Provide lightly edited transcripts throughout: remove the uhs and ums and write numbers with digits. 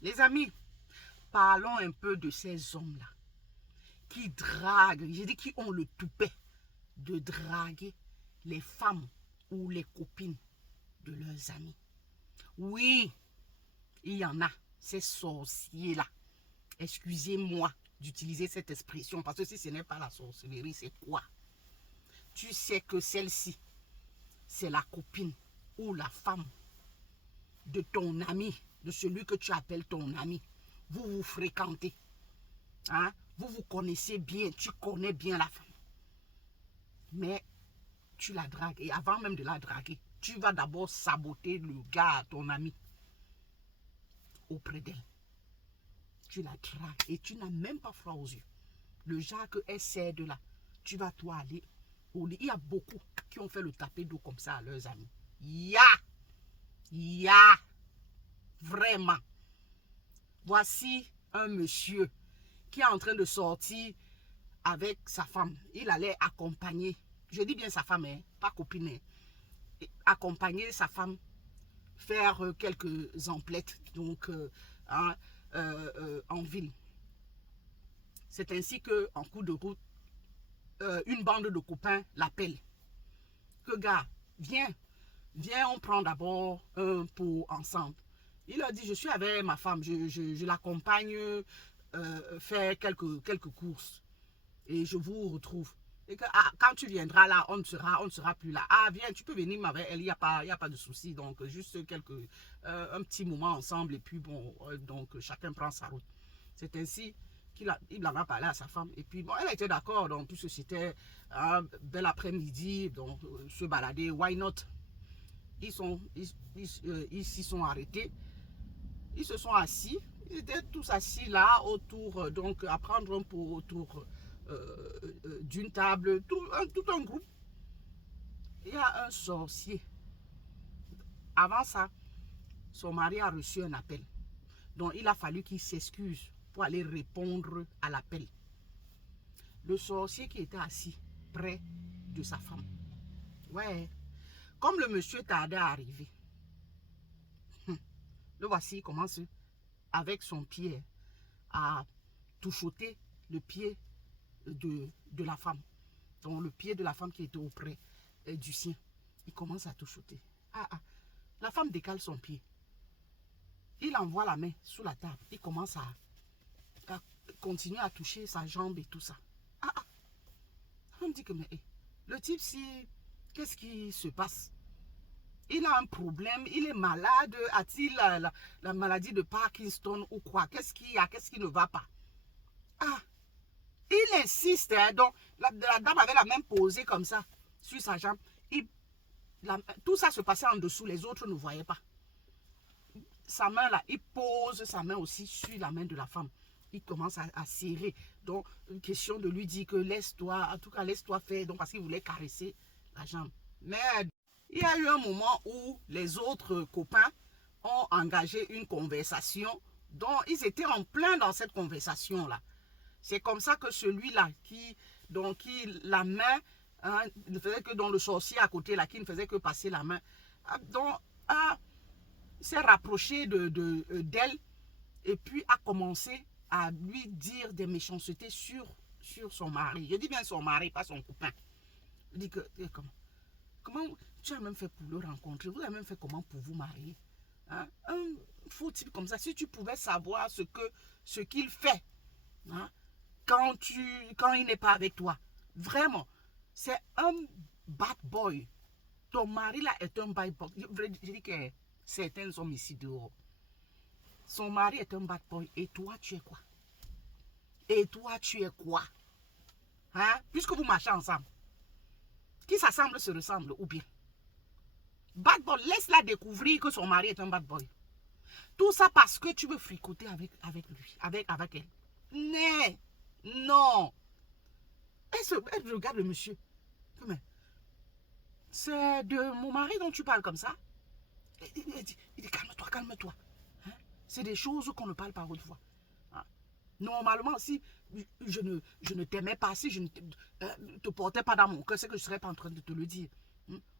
Les amis, parlons un peu de ces hommes-là qui draguent, j'ai dit qui ont le toupet de draguer les femmes ou les copines de leurs amis. Oui, il y en a, ces sorciers-là. Excusez-moi d'utiliser cette expression parce que si ce n'est pas la sorcellerie, c'est quoi? Tu sais que celle-ci, c'est la copine ou la femme de ton ami, de celui que tu appelles ton ami. Vous vous fréquentez. Hein? Vous vous connaissez bien, tu connais bien la femme. Mais tu la dragues. Et avant même de la draguer, tu vas d'abord saboter le gars, ton ami, auprès d'elle. Tu la dragues et tu n'as même pas froid aux yeux. Le genre que elle cède là, tu vas toi aller au lit. Il y a beaucoup qui ont fait le tapé d'eau comme ça à leurs amis. Vraiment. Voici un monsieur qui est en train de sortir avec sa femme. Il allait accompagner, je dis bien sa femme, hein, pas copine, hein, accompagner sa femme faire quelques emplettes donc en ville. C'est ainsi qu'en cours de route, une bande de copains l'appelle. Que gars, viens, on prend d'abord un pot ensemble. Il a dit, je suis avec ma femme, je l'accompagne faire quelques courses et je vous retrouve. Et que, quand tu viendras là, on ne sera plus là. Ah, viens, tu peux venir avec elle, il n'y a pas de souci. Donc, juste un petit moment ensemble et puis bon, donc chacun prend sa route. C'est ainsi qu'il en a parlé à sa femme. Et puis, bon, elle était d'accord, donc, puisque c'était un bel après-midi, donc, se balader, why not? Ils s'y sont arrêtés. Ils se sont assis. Ils étaient tous assis là, autour, donc, à prendre un pot autour d'une table, tout un groupe. Il y a un sorcier. Avant ça, son mari a reçu un appel. Donc, il a fallu qu'il s'excuse pour aller répondre à l'appel. Le sorcier qui était assis près de sa femme. Ouais. Comme le monsieur tardait à arriver, le voici, il commence avec son pied à touchoter le pied de la femme. Donc, le pied de la femme qui était auprès du sien. Il commence à touchoter. La femme décale son pied. Il envoie la main sous la table. Il commence à continuer à toucher sa jambe et tout ça. La femme dit que, mais le type, qu'est-ce qui se passe? Il a un problème, il est malade, a-t-il la maladie de Parkinson ou quoi? Qu'est-ce qu'il y a? Qu'est-ce qui ne va pas? Il insiste, hein, donc la dame avait la main posée comme ça sur sa jambe. Tout ça se passait en dessous, les autres ne voyaient pas. Sa main là, il pose sa main aussi sur la main de la femme. Il commence à serrer. Donc, une question de lui dire que laisse-toi, en tout cas laisse-toi faire, donc parce qu'il voulait caresser la jambe. Mais il y a eu un moment où les autres copains ont engagé une conversation dont ils étaient en plein dans cette conversation-là. C'est comme ça que celui-là qui la main, hein, ne faisait que dans le sorcier à côté là, qui ne faisait que passer la main, s'est rapproché d'elle et puis a commencé à lui dire des méchancetés sur son mari. Je dis bien son mari, pas son copain. Je dis que, comment tu as même fait pour le rencontrer? Vous avez même fait comment pour vous marier? Hein? Un faux type comme ça, si tu pouvais savoir ce qu'il fait, hein, quand il n'est pas avec toi. Vraiment, c'est un bad boy. Ton mari là est un bad boy. Je dis que certains sont ici dehors. Son mari est un bad boy. Et toi, tu es quoi? Hein? Puisque vous marchez ensemble. Qui s'assemble se ressemble ou bien? Bad boy, laisse-la découvrir que son mari est un bad boy. Tout ça parce que tu veux fricoter avec lui, avec elle. Non. Elle regarde le monsieur. Mais c'est de mon mari dont tu parles comme ça? Il dit calme-toi. Hein? C'est des choses qu'on ne parle pas haute voix. Hein? Normalement, si je ne t'aimais pas, si je ne te portais pas dans mon cœur, c'est que je ne serais pas en train de te le dire.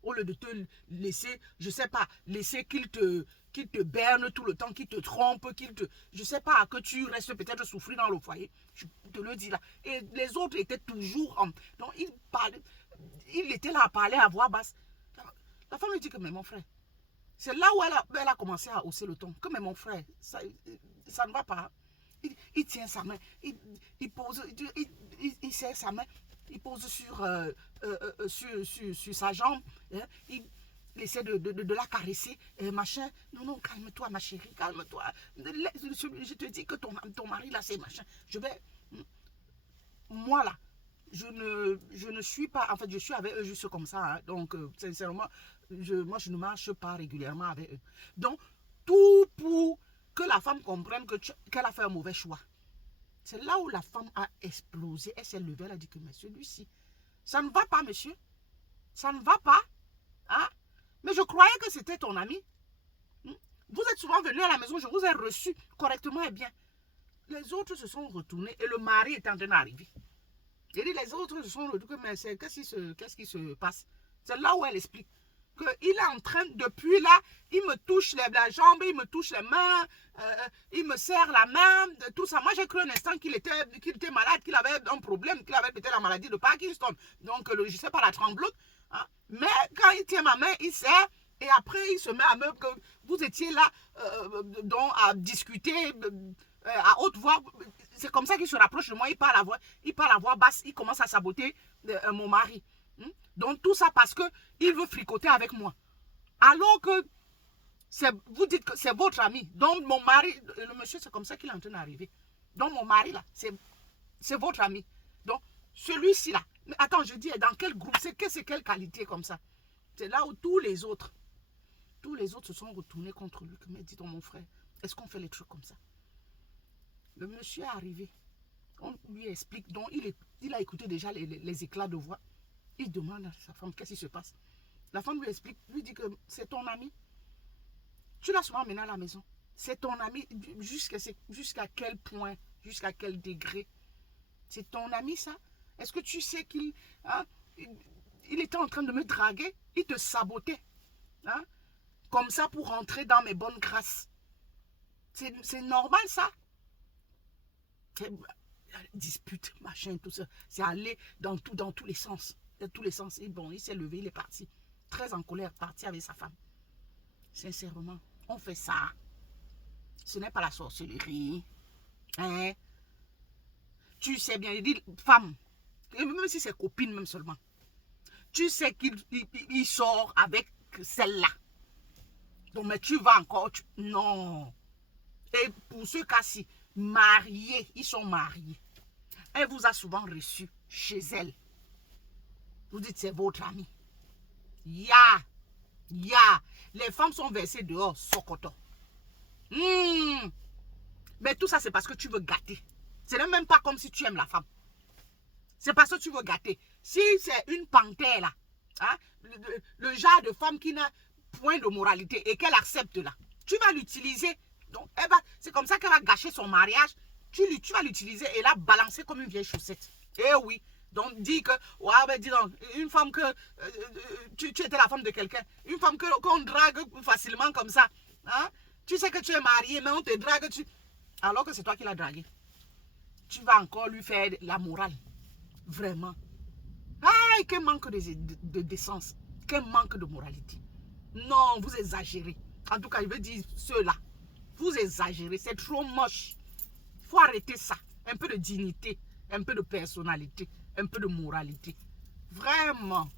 Au lieu de te laisser, je sais pas, laisser qu'il te berne tout le temps, qu'il te trompe, je sais pas, que tu restes peut-être souffrir dans le foyer. Je te le dis là. Et les autres étaient toujours donc il était là à parler à voix basse. La femme lui dit que, mais mon frère, c'est là où elle a commencé à hausser le ton. Que, mais mon frère, ça ne va pas. Il tient sa main, il pose, il serre sa main, il pose sur sa jambe, hein, il essaie de la caresser, machin. Non, non, calme-toi, ma chérie, calme-toi. Je te dis que ton mari, là, c'est machin. Moi, là, je ne suis pas, en fait, je suis avec eux juste comme ça. Hein, donc, sincèrement, moi, je ne marche pas régulièrement avec eux. Donc, tout pour que la femme comprenne qu'elle a fait un mauvais choix. C'est là où la femme a explosé. Elle s'est levée, elle a dit que, mais celui-ci, ça ne va pas, monsieur. Ça ne va pas. Hein? Mais je croyais que c'était ton ami. Vous êtes souvent venu à la maison, je vous ai reçu correctement et bien. Les autres se sont retournés et le mari est en train d'arriver. Et les autres se sont retournés, mais qu'est-ce qui se passe? C'est là où elle explique. Qu'il est en train, depuis là, il me touche la jambe, il me touche les mains, il me serre la main, tout ça. Moi, j'ai cru un instant qu'il était malade, qu'il avait un problème, qu'il avait peut-être la maladie de Parkinson. Donc, je ne sais pas, la tremblote. Hein. Mais quand il tient ma main, il serre, et après, il se met à me... que vous étiez là, à discuter à haute voix. C'est comme ça qu'il se rapproche de moi, il parle à voix basse, il commence à saboter mon mari. Donc tout ça parce qu'il veut fricoter avec moi. Alors que vous dites que c'est votre ami. Donc mon mari, le monsieur, c'est comme ça qu'il est en train d'arriver. Donc mon mari là, c'est votre ami. Donc celui-ci là, mais attends, je dis dans quel groupe, c'est quelle qualité comme ça? C'est là où tous les autres se sont retournés contre lui. Mais dis donc mon frère, est-ce qu'on fait les trucs comme ça? Le monsieur est arrivé. On lui explique. Donc il a écouté déjà les éclats de voix. Il demande à sa femme qu'est-ce qui se passe. La femme lui explique, lui dit que c'est ton ami. Tu l'as souvent amené à la maison. C'est ton ami jusqu'à quel point, jusqu'à quel degré. C'est ton ami ça? Est-ce que tu sais qu'il était en train de me draguer? Il te sabotait. Hein? Comme ça pour rentrer dans mes bonnes grâces. C'est normal ça? Dispute, machin, tout ça. C'est aller dans tous les sens. De tous les sens. Et bon, il s'est levé, il est parti. Très en colère, parti avec sa femme. Sincèrement, on fait ça. Ce n'est pas la sorcellerie. Hein? Tu sais bien, il dit, femme, même si c'est copine même seulement, tu sais qu'il sort avec celle-là. Donc, mais tu vas encore... Non. Et pour ce cas-ci, mariés, ils sont mariés. Elle vous a souvent reçu chez elle. Vous dites c'est votre ami. Ya. Les femmes sont versées dehors, sokoto. Mais tout ça, c'est parce que tu veux gâter. Ce n'est même pas comme si tu aimes la femme. C'est parce que tu veux gâter. Si c'est une panthère là, hein, le genre de femme qui n'a point de moralité et qu'elle accepte là, tu vas l'utiliser. Donc, c'est comme ça qu'elle va gâcher son mariage. Tu vas l'utiliser et la balancer comme une vieille chaussette. Eh oui. Donc, dis que, ouais, ben, dis donc, une femme que, tu étais la femme de quelqu'un, une femme qu'on drague facilement comme ça, hein? Tu sais que tu es marié, mais on te drague, alors que c'est toi qui l'as dragué. Tu vas encore lui faire la morale. Vraiment. Ah, quel manque de décence, quel manque de moralité. Non, vous exagérez. En tout cas, je veux dire ceux-là. Vous exagérez, c'est trop moche. Il faut arrêter ça. Un peu de dignité, un peu de personnalité, un peu de moralité. Vraiment.